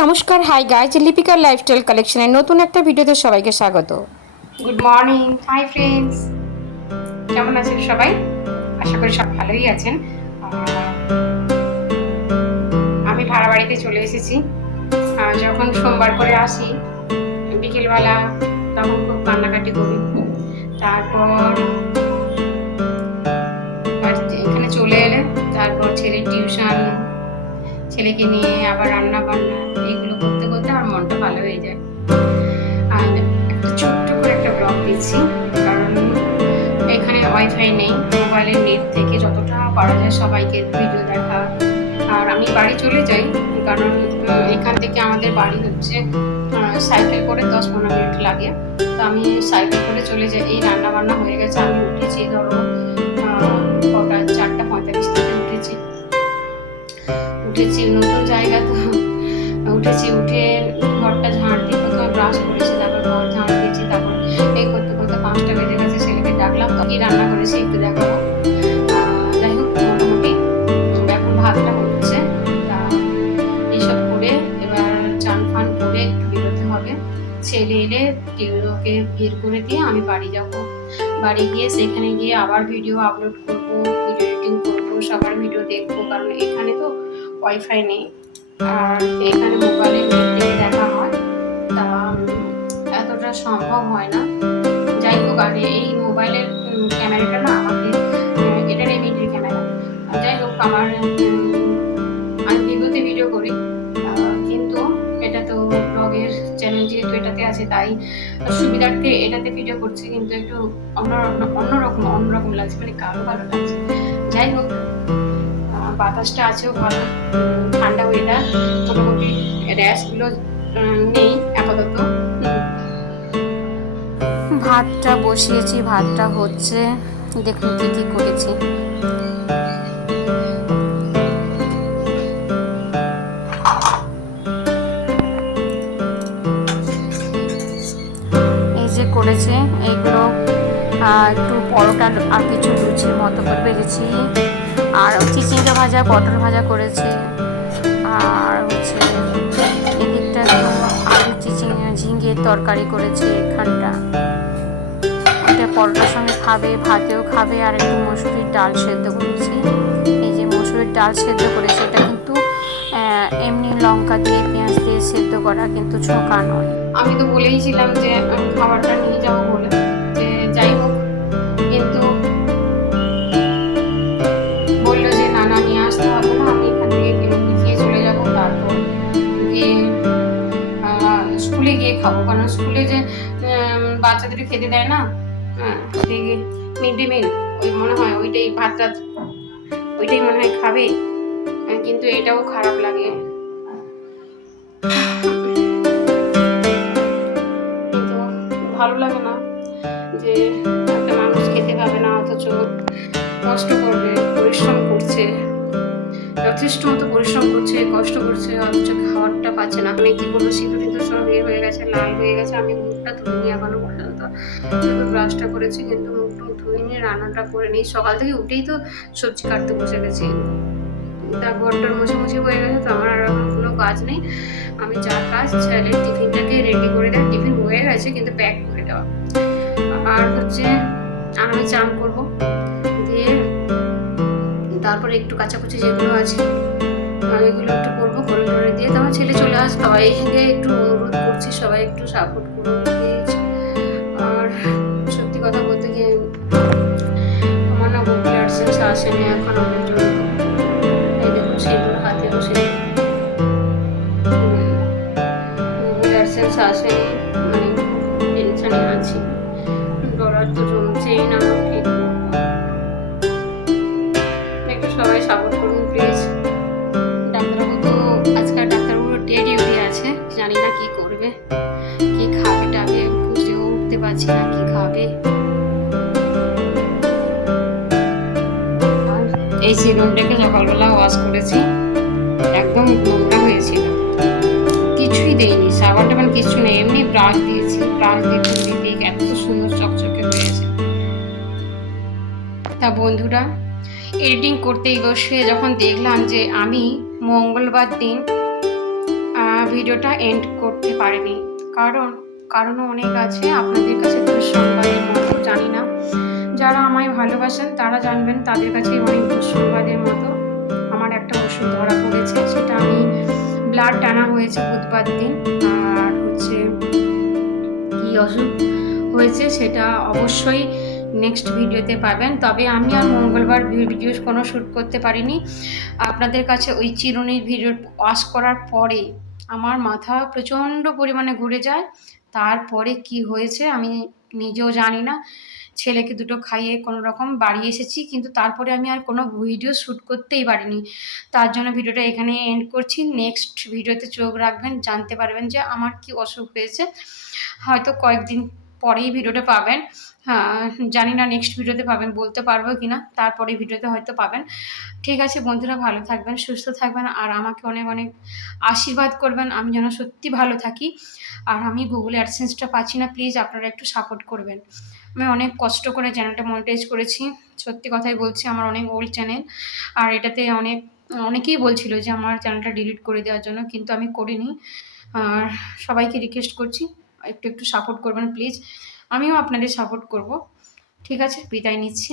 নমস্কার, hi guys, লিপিকার lifestyle কালেকশনের নতুন একটা ভিডিওতে সবাইকে স্বাগত। গুড মর্নিং, হাই ফ্রেন্ডস, কেমন আছেন সবাই? আশা করি সব ভালোই আছেন। আমি ভাড়া বাড়িতে চলে এসেছি। যখন সোমবার করে আসি বিকেলবেলা তখন খুব কান্নাকাটি করি। তারপর এখানে চলে এলে তারপর ছেলের টিউশন, ছেলেকে নিয়ে আবার রান্না বান্না এইগুলো করতে করতে আমার মনটা ভালো হয়ে যায়। আর একটা ছোট্ট করে একটা ব্লগ দিচ্ছি, কারণ এখানে ওয়াইফাই নেই। মোবাইলের নেট থেকে যতটা পারা যায় সবাইকে ভিডিও দেখা। আর আমি বাড়ি চলে যাই, কারণ এখান থেকে আমাদের বাড়ি হচ্ছে সাইকেল করে 10-15 মিনিট লাগে। তো আমি সাইকেল করে চলে যাই। এই রান্না বান্না হয়ে গেছে, আমি উঠেছি ধরো কটা 4:45 থেকে উঠেছি নতুন জায়গা তো। উঠেছি, উঠে ঘরটা ঝাড় দিয়ে প্রথমে ব্রাশ করেছি, তারপর ঘর ঝাড় দিয়েছি, তারপর এই করতে করতে 5টা বেজে গেছে। ছেলেকে ডাকলাম, কি রান্না করেছি একটু দেখাবো। যাই হোক, মোটামুটি এখন ভাতটা হচ্ছে। তা এইসব করে এবার চান ফান করে একটু বেরোতে হবে। ছেলে এলে ওকে বের করে দিয়ে আমি বাড়ি যাব। বাড়ি গিয়ে সেখানে গিয়ে আবার ভিডিও আপলোড করবো, ভিডিও এডিটিং করবো, সবার ভিডিও দেখবো, কারণ এখানে তো ওয়াইফাই নেই আর এখানে মোবাইলের নেট থেকে দেখা হয়, তা এতটা সম্ভব হয় না। যাই হোক, আর এই মোবাইলের ক্যামেরাটা না আমাকে, এটা রেমিডির ক্যামেরা। যাই হোক, আমি ভিভোতে ভিডিও করি, কিন্তু এটা তো ব্লগের চ্যানেল যেহেতু এটাতে আছে, তাই সুবিধার্থে এটাতে ভিডিও করছি, কিন্তু একটু অন্যরকম লাগছে, মানে কালো কালো লাগছে। যাই হোক, বাতাসটা আছেও ভালো, ঠান্ডা ওয়েদার, মোটামুটি র্যাশগুলো নেই আপাতত। ভাতটা বসিয়েছি, ভাতটা হচ্ছে, দেখুন কি কি করেছি। এই যে করেছে এইগুলো, একটু পরোটা আর কিছু লুচির মতো করে ভেজেছি, আর চিচিঙ্গা ভাজা, পটল ভাজা করেছে, আর হচ্ছে এদিকটা একটু আলু ঝিঙের তরকারি করেছে। এখানটা এটা পরোটার সঙ্গে খাবে, ভাতেও খাবে। আর একটু মসুরির ডাল সেদ্ধ করেছি। এই যে মসুরির ডাল সেদ্ধ করেছে, এটা কিন্তু এমনি লঙ্কা দিয়ে পেঁয়াজ দিয়ে সেদ্ধ করা, কিন্তু ছোঁকা নয়। আমি তো বলেইছিলাম যে খাবারটা নিয়ে যাবো বলে, যে যাই হোক, কিন্তু বললো যে না না, নিয়ে আসতে হবে না, আমি এখান থেকে খেয়ে চলে যাবো, তারপর গিয়ে স্কুলে গিয়ে খাবো। কারণ স্কুলে যে বাচ্চাদেরকে খেতে দেয় না, মিড ডে মিল, ওই মনে হয় ওইটাই ভাত টাত ওইটাই মনে হয় খাবে, কিন্তু এটাও খারাপ লাগে। কিন্তু ভালো লাগে না যে একটা মানুষ খেতে পাবে না, অথচ কষ্ট করবে, পরিশ্রম করছে, যথেষ্ট মতো পরিশ্রম করছে, কষ্ট করছে, অথচ খাবারটা পাচ্ছে না। মানে কি বলবো, সিঁদুর সব ইয়ে হয়ে গেছে, লাল হয়ে গেছে। আমি মুখটা ধুইনি এখনো পর্যন্ত, শুধু ব্রাশটা করেছি, কিন্তু মুখটা ধুইনি, রান্নাটা করে নিই। সকাল থেকে উঠেই তো সবজি কাটতে বসে গেছি, তা ঘরটার মুছে হয়ে গেছে। তো আমার আর এখন কোনো কাজ নেই। আমি যা কাজ, ছেলের টিফিনটাকে রেডি করে দেওয়া, টিফিন হয়ে গেছে কিন্তু প্যাক করে দেওয়া, আর হচ্ছে আমি চান করবো, দিয়ে তারপরে একটু কাচাকুচি যেগুলো আছে এগুলো একটু করবো, করে টরে দিয়ে তারপর ছেলে চলে আসবে। সবাইকে একটু অনুরোধ করছি, সবাই একটু সাপোর্ট করুন প্লিজ। আর সত্যি কথা বলতে গিয়ে আমার না গুগল অ্যাডসেন্স আসেনি এখন আমার জন্য। এই দেখুন, সেগুলো হাতে বসে গুগল অ্যাডসেন্স আসেনি, মানে টেনশনে আছি, ডলার তো জমছেই না। ঠিক একটু সবাই সাপোর্ট করুন প্লিজ। ডাক্তারবাবু তো আজকাল ডাক্তারবাবুর ডিউটি আছে, জানি না কি করবে, কি খাবে টাবে, বুঝেও উঠতে পারছি না কি খাবে। এই সিরনটাকে সকালবেলা ওয়াশ করেছি, একদম নোংরা হয়েছিল, কিছুই দেয়নি, সাবান টাবান কিছু নেই, এমনি ব্রাশ দিয়েছি, ব্রাশ দিয়ে এত সুন্দর চকচকে হয়েছে। তা বন্ধুরা, এডিটিং করতে বসে যখন দেখলাম যে আমি মঙ্গলবার দিন ভিডিওটা এন্ড করতে পারিনি, কারণও অনেক আছে। আপনাদের কাছে দুঃসংবাদের মতো, জানি না যারা আমায় ভালোবাসেন তারা জানবেন, তাদের কাছে অনেক দুঃসংবাদের মতো। আমার একটা ওষুধ ধরা পড়েছে, সেটা আমি ব্লাড টানা হয়েছে বুধবার দিন। আর হচ্ছে কি অসুখ হয়েছে সেটা অবশ্যই নেক্সট ভিডিওতে পাবেন। তবে আমি আর মঙ্গলবার ভিডিও কোনো শ্যুট করতে পারিনি। আপনাদের কাছে ওই চিরুনির ভিডিও ওয়াশ করার পরে আমার মাথা প্রচণ্ড পরিমাণে ঘুরে যায়। তারপরে কি হয়েছে আমি নিজেও জানি না। ছেলেকে দুটো খাইয়ে কোনো রকম বাড়ি এসেছি, কিন্তু তারপরে আমি আর কোনো ভিডিও শ্যুট করতেই পারিনি। তার জন্য ভিডিওটা এখানে এন্ড করছি। নেক্সট ভিডিওতে চোখ রাখবেন, জানতে পারবেন যে আমার কি অসুখ হয়েছে। হয়তো কয়েকদিন পরেই ভিডিওটা পাবেন। হ্যাঁ, জানি না নেক্সট ভিডিওতে পাবেন, বলতে পারবো কি না, তারপরে ভিডিওতে হয়তো পাবেন। ঠিক আছে বন্ধুরা, ভালো থাকবেন, সুস্থ থাকবেন, আর আমাকে অনেক অনেক আশীর্বাদ করবেন আমি যেন সত্যি ভালো থাকি। আর আমি গুগল অ্যাডসেন্সটা পাচ্ছি না, প্লিজ আপনারা একটু সাপোর্ট করবেন। আমি অনেক কষ্ট করে চ্যানেলটা মনিটাইজ করেছি, সত্যি কথাই বলছি, আমার অনেক ওল্ড চ্যানেল। আর এটাতে অনেকেই বলছিল যে আমার চ্যানেলটা ডিলিট করে দেওয়ার জন্য, কিন্তু আমি করিনি। আর সবাইকে রিকোয়েস্ট করছি একটু একটু সাপোর্ট করবেন প্লিজ, আমিও আপনাদের সাপোর্ট করব। ঠিক আছে, বিদায় নিচ্ছি।